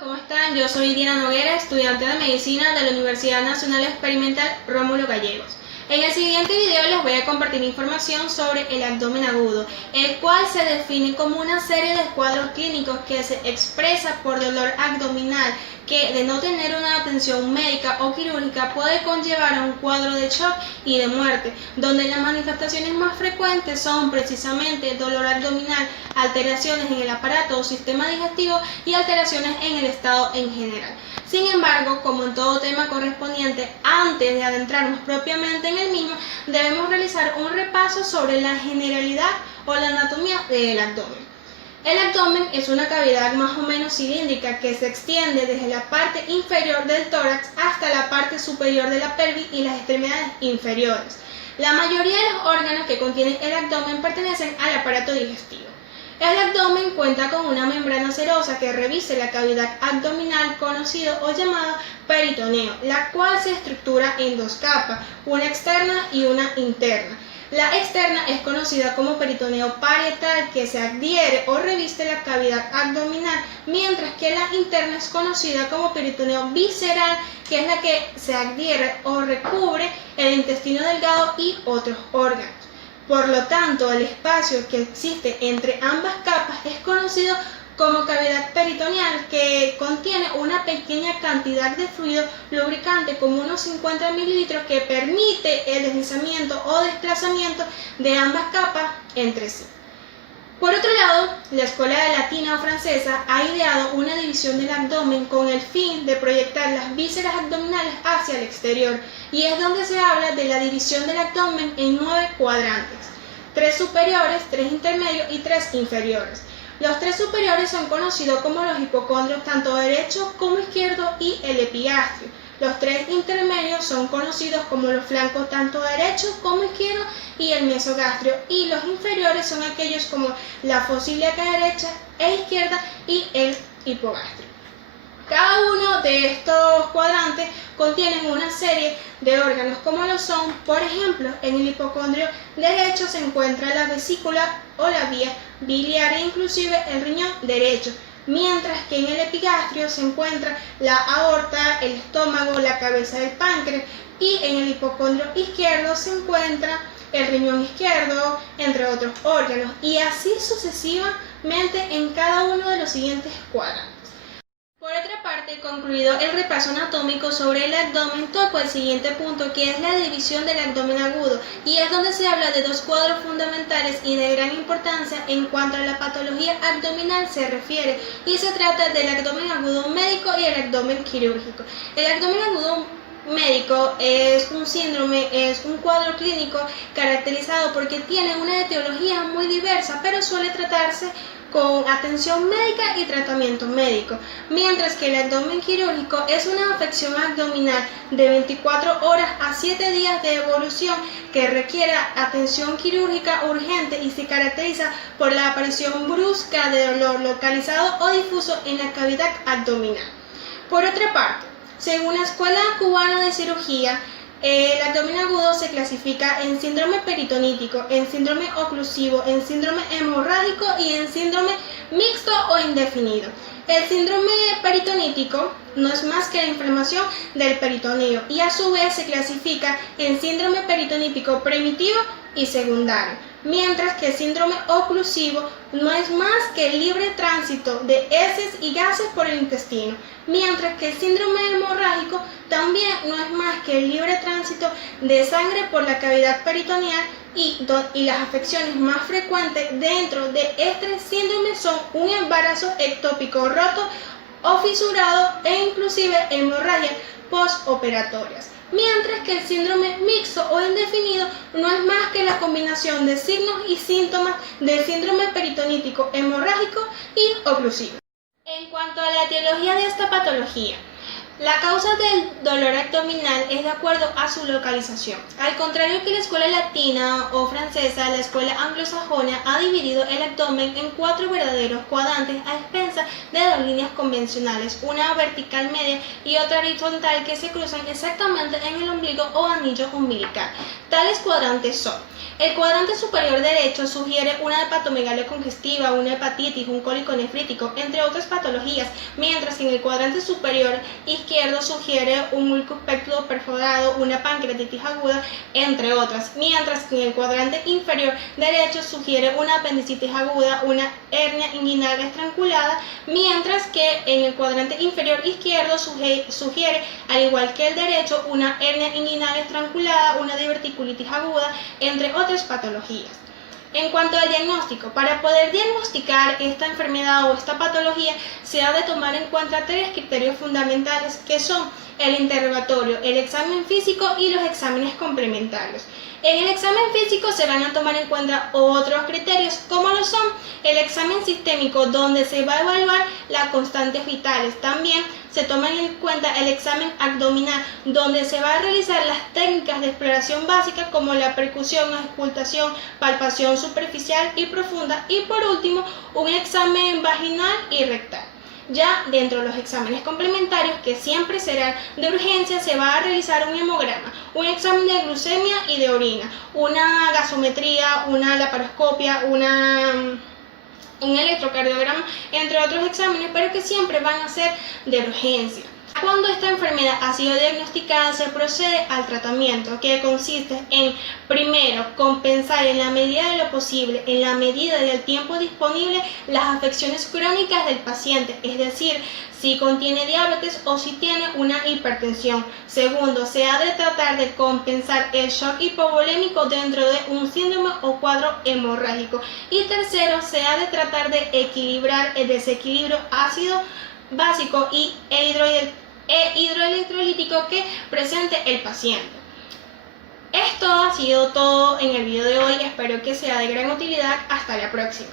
¿Cómo están? Yo soy Diana Noguera, estudiante de Medicina de la Universidad Nacional Experimental Rómulo Gallegos. En el siguiente video les voy a compartir información sobre el abdomen agudo, el cual se define como una serie de cuadros clínicos que se expresa por dolor abdominal que, de no tener una atención médica o quirúrgica, puede conllevar a un cuadro de shock y de muerte, donde las manifestaciones más frecuentes son precisamente dolor abdominal, alteraciones en el aparato o sistema digestivo y alteraciones en el estado en general. Sin embargo, como en todo tema correspondiente, antes de adentrarnos propiamente en el mismo, debemos realizar un repaso sobre la generalidad o la anatomía del abdomen. El abdomen es una cavidad más o menos cilíndrica que se extiende desde la parte inferior del tórax hasta la parte superior de la pelvis y las extremidades inferiores. La mayoría de los órganos que contienen el abdomen pertenecen al aparato digestivo. El abdomen cuenta con una membrana serosa que reviste la cavidad abdominal, conocido o llamado peritoneo, la cual se estructura en dos capas, una externa y una interna. La externa es conocida como peritoneo parietal, que se adhiere o reviste la cavidad abdominal, mientras que la interna es conocida como peritoneo visceral, que es la que se adhiere o recubre el intestino delgado y otros órganos. Por lo tanto, el espacio que existe entre ambas capas es conocido como cavidad peritoneal, que contiene una pequeña cantidad de fluido lubricante, como unos 50 mililitros, que permite el deslizamiento o desplazamiento de ambas capas entre sí. Por otro lado, la escuela latina o francesa ha ideado una división del abdomen con el fin de proyectar las vísceras abdominales hacia el exterior, y es donde se habla de la división del abdomen en 9 cuadrantes, 3 superiores, 3 intermedios y 3 inferiores. Los 3 superiores son conocidos como los hipocondrios, tanto derecho como izquierdo, y el epigastrio. Los 3 intermedios son conocidos como los flancos, tanto derecho como izquierdo, y el mesogastrio. Y los inferiores son aquellos como la fosa ilíaca derecha e izquierda y el hipogastrio. Cada uno de estos cuadrantes contienen una serie de órganos, como lo son, por ejemplo, en el hipocondrio derecho se encuentra la vesícula o la vía biliar e inclusive el riñón derecho, mientras que en el epigastrio se encuentra la aorta, el estómago, la cabeza del páncreas, y en el hipocondrio izquierdo se encuentra el riñón izquierdo, entre otros órganos, y así sucesivamente en cada uno de los siguientes cuadrantes. Por otra parte, concluido el repaso anatómico sobre el abdomen, toco el siguiente punto, que es la división del abdomen agudo, y es donde se habla de dos cuadros fundamentales y de gran importancia en cuanto a la patología abdominal se refiere, y se trata del abdomen agudo médico y el abdomen quirúrgico. El abdomen agudo médico es un síndrome, es un cuadro clínico caracterizado porque tiene una etiología muy diversa, pero suele tratarse con atención médica y tratamiento médico, mientras que el abdomen quirúrgico es una afección abdominal de 24 horas a 7 días de evolución que requiere atención quirúrgica urgente y se caracteriza por la aparición brusca de dolor localizado o difuso en la cavidad abdominal. Por otra parte, según la Escuela Cubana de Cirugía, el abdomen agudo se clasifica en síndrome peritonítico, en síndrome oclusivo, en síndrome hemorrágico y en síndrome mixto o indefinido. El síndrome peritonítico no es más que la inflamación del peritoneo y a su vez se clasifica en síndrome peritonítico primitivo y secundario, mientras que el síndrome oclusivo no es más que el libre tránsito de heces y gases por el intestino, mientras que el síndrome hemorrágico también no es más que el libre tránsito de sangre por la cavidad peritoneal, y las afecciones más frecuentes dentro de este síndrome son un embarazo ectópico roto o fisurado e inclusive hemorragias postoperatorias, mientras que el síndrome mixto o indefinido no es más que la combinación de signos y síntomas del síndrome peritonítico, hemorrágico y oclusivo. En cuanto a la etiología de esta patología, La causa del dolor abdominal es de acuerdo a su localización. Al contrario que la escuela latina o francesa, la escuela anglosajona ha dividido el abdomen en 4 verdaderos cuadrantes a expensas de 2 líneas convencionales, una vertical media y otra horizontal que se cruzan exactamente en el ombligo o anillo umbilical. Tales cuadrantes son: el cuadrante superior derecho sugiere una hepatomegalia congestiva, una hepatitis, un cólico nefrítico, entre otras patologías, mientras que en el cuadrante superior izquierdo sugiere un músculo péptido perforado, una pancreatitis aguda, entre otras, mientras que en el cuadrante inferior derecho sugiere una apendicitis aguda, una hernia inguinal estrangulada, mientras que en el cuadrante inferior izquierdo sugiere, al igual que el derecho, una hernia inguinal estrangulada, una diverticulitis aguda, entre otras patologías. En cuanto al diagnóstico, para poder diagnosticar esta enfermedad o esta patología, se ha de tomar en cuenta 3 criterios fundamentales, que son el interrogatorio, el examen físico y los exámenes complementarios. En el examen físico se van a tomar en cuenta otros criterios, como lo son el examen sistémico, donde se va a evaluar las constantes vitales. También se toma en cuenta el examen abdominal, donde se va a realizar las técnicas de exploración básica como la percusión, auscultación, palpación superficial y profunda, y por último un examen vaginal y rectal. Ya dentro de los exámenes complementarios, que siempre serán de urgencia, se va a realizar un hemograma, un examen de glucemia y de orina, una gasometría, una laparoscopia, un electrocardiograma, entre otros exámenes, pero que siempre van a ser de urgencia. Cuando esta enfermedad ha sido diagnosticada, se procede al tratamiento, que consiste en, primero, compensar en la medida de lo posible, en la medida del tiempo disponible, las afecciones crónicas del paciente, es decir, si contiene diabetes o si tiene una hipertensión. Segundo, se ha de tratar de compensar el shock hipovolémico dentro de un síndrome o cuadro hemorrágico. Y tercero, se ha de tratar de equilibrar el desequilibrio ácido básico e hidroelectrolítico que presente el paciente. Esto ha sido todo en el video de hoy, espero que sea de gran utilidad. Hasta la próxima.